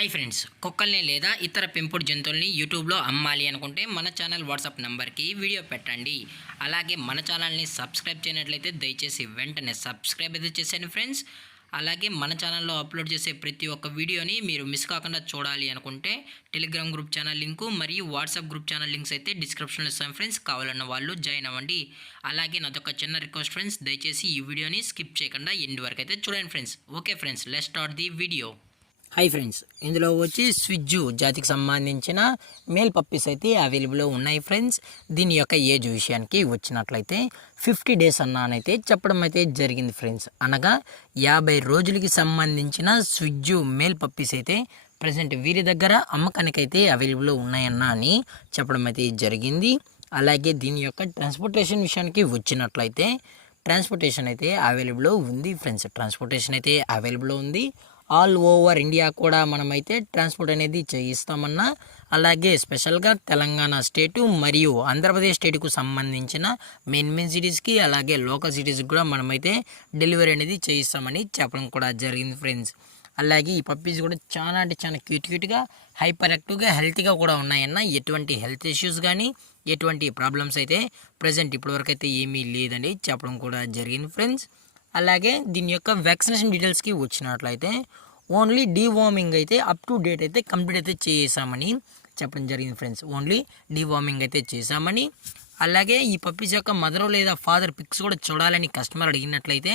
Hi friends, కుక్కల్ని లేదా ఇతర పెంపుడు జంతువుల్ని యూట్యూబ్లో అమ్మాలి అనుకుంటే మన ఛానల్ వాట్సాప్ నెంబర్కి వీడియో పెట్టండి. అలాగే మన ఛానల్ని సబ్స్క్రైబ్ చేయనట్లయితే దయచేసి వెంటనే సబ్స్క్రైబ్ అయితే చేసేయండి ఫ్రెండ్స్. అలాగే మన ఛానల్లో అప్లోడ్ చేసే ప్రతి ఒక్క వీడియోని మీరు మిస్ కాకుండా చూడాలి అనుకుంటే టెలిగ్రామ్ గ్రూప్ ఛానల్ లింకు మరియు వాట్సాప్ గ్రూప్ ఛానల్ లింక్స్ అయితే డిస్క్రిప్షన్లో ఇస్తాను ఫ్రెండ్స్. కావాలన్న వాళ్ళు జాయిన్ అవ్వండి. అలాగే నాదొక చిన్న రిక్వెస్ట్ ఫ్రెండ్స్, దయచేసి ఈ వీడియోని స్కిప్ చేయకుండా ఎండ్ వరకు అయితే చూడండి friends. Okay friends, let's start the video. Hi friends, ఇందులో వచ్చి స్విజ్జు జాతికి సంబంధించిన మేల్ పప్పీస్ అయితే అవైలబుల్లో ఉన్నాయి ఫ్రెండ్స్. దీని యొక్క ఏజ్ విషయానికి వచ్చినట్లయితే 50 days అన్నానైతే చెప్పడం అయితే జరిగింది ఫ్రెండ్స్. అనగా 50 రోజులకి సంబంధించిన స్విజ్జు మేల్ పప్పీస్ అయితే ప్రజెంట్ వీరి దగ్గర అమ్మకానికైతే అవైలబుల్లో ఉన్నాయన్న అని చెప్పడం అయితే జరిగింది. అలాగే దీని యొక్క ట్రాన్స్పోర్టేషన్ విషయానికి వచ్చినట్లయితే ట్రాన్స్పోర్టేషన్ అయితే అవైలబుల్లో ఉంది ఫ్రెండ్స్. ట్రాన్స్పోర్టేషన్ అయితే అవైలబుల్లో ఉంది. ఆల్ ఓవర్ ఇండియా కూడా మనమైతే ట్రాన్స్పోర్ట్ అనేది చేయిస్తామన్నా, అలాగే స్పెషల్గా తెలంగాణ స్టేటు మరియు ఆంధ్రప్రదేశ్ స్టేట్కు సంబంధించిన మెయిన్ సిటీస్కి అలాగే లోకల్ సిటీస్కి కూడా మనమైతే డెలివరీ అనేది చేయిస్తామని చెప్పడం కూడా జరిగింది ఫ్రెండ్స్. అలాగే ఈ పప్పీస్ కూడా చాలా అంటే చాలా క్యూట్గా హైపర్ యాక్టివ్గా హెల్తీగా కూడా ఉన్నాయన్న. ఎటువంటి హెల్త్ ఇష్యూస్ కానీ ఎటువంటి ప్రాబ్లమ్స్ అయితే ప్రజెంట్ ఇప్పటివరకు అయితే ఏమీ లేదని చెప్పడం కూడా జరిగింది ఫ్రెండ్స్. అలాగే దీని యొక్క వ్యాక్సినేషన్ డీటెయిల్స్కి వచ్చినట్లయితే ఓన్లీ డీవార్మింగ్ అయితే అప్ టు డేట్ అయితే కంప్లీట్ అయితే చేసామని చెప్పడం జరిగింది ఫ్రెండ్స్. ఓన్లీ డీవార్మింగ్ అయితే చేసామని, అలాగే ఈ పప్పీస్ యొక్క మదర్ లేదా ఫాదర్ పిక్స్ కూడా చూడాలని కస్టమర్ అడిగినట్లయితే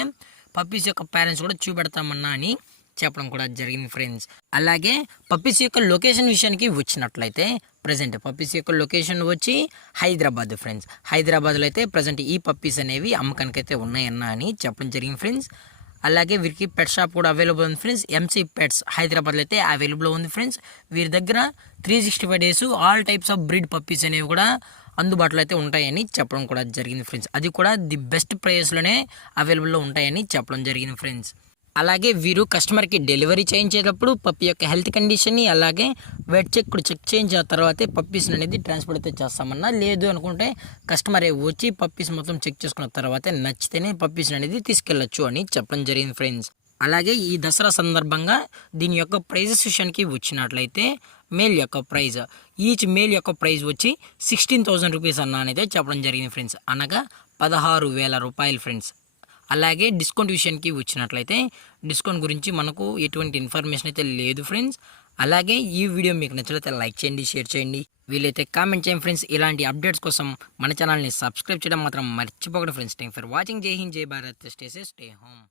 పప్పీస్ యొక్క పేరెంట్స్ కూడా చూపెడతామన్నా అని చెప్పడం కూడా జరిగింది ఫ్రెండ్స్. అలాగే పప్పీస్ యొక్క లొకేషన్ విషయానికి వచ్చినట్లయితే ప్రజెంట్ పప్పీస్ యొక్క లొకేషన్ వచ్చి హైదరాబాద్ ఫ్రెండ్స్. హైదరాబాద్లో అయితే ప్రజెంట్ ఈ పప్పీస్ అనేవి అమ్మకానికి అయితే ఉన్నాయన్నా అని చెప్పడం జరిగింది ఫ్రెండ్స్. అలాగే వీరికి పెట్ షాప్ కూడా అవైలబుల్ ఉంది ఫ్రెండ్స్. ఎంసీ పెట్స్ హైదరాబాద్లో అయితే అవైలబుల్ ఉంది ఫ్రెండ్స్. వీరి దగ్గర 365 days all types of breed puppies అనేవి కూడా అందుబాటులో అయితే ఉంటాయని చెప్పడం కూడా జరిగింది ఫ్రెండ్స్. అది కూడా ది బెస్ట్ ప్రైస్లోనే అవైలబుల్లో ఉంటాయని చెప్పడం జరిగింది ఫ్రెండ్స్. అలాగే వీరు కస్టమర్కి డెలివరీ చేయించేటప్పుడు పప్పి యొక్క హెల్త్ కండిషన్ని అలాగే వెట్ చెక్ చేయించిన తర్వాతే పప్పీస్ అనేది ట్రాన్స్పోర్ట్ అయితే చేస్తామన్నా. లేదు అనుకుంటే కస్టమర్ వచ్చి పప్పీస్ మొత్తం చెక్ చేసుకున్న తర్వాతే నచ్చితేనే పప్పీస్ అనేది తీసుకెళ్ళచ్చు అని చెప్పడం జరిగింది ఫ్రెండ్స్. అలాగే ఈ దసరా సందర్భంగా దీని యొక్క ప్రైజెస్ విషయానికి వచ్చినట్లయితే మేల్ యొక్క ప్రైజ్ ఈచ్ మేల్ యొక్క ప్రైజ్ వచ్చి 16,000 రూపీస్ అన్న అనేది చెప్పడం జరిగింది ఫ్రెండ్స్. అనగా 16,000 రూపాయలు ఫ్రెండ్స్. అలాగే డిస్కౌంట్ విషయానికి వచ్చినట్లయితే డిస్కౌంట్ గురించి మనకు ఎటువంటి ఇన్ఫర్మేషన్ అయితే లేదు ఫ్రెండ్స్. అలాగే ఈ వీడియో మీకు నచ్చినట్లయితే లైక్ చేయండి, షేర్ చేయండి, వీలైతే కామెంట్ చేయండి ఫ్రెండ్స్. ఇలాంటి అప్డేట్స్ కోసం మన ఛానల్ని సబ్స్క్రైబ్ చేయడం మాత్రం మర్చిపోకండి ఫ్రెండ్స్. Thank for watching. జై హింద్, జై Bharat, stay safe, stay home.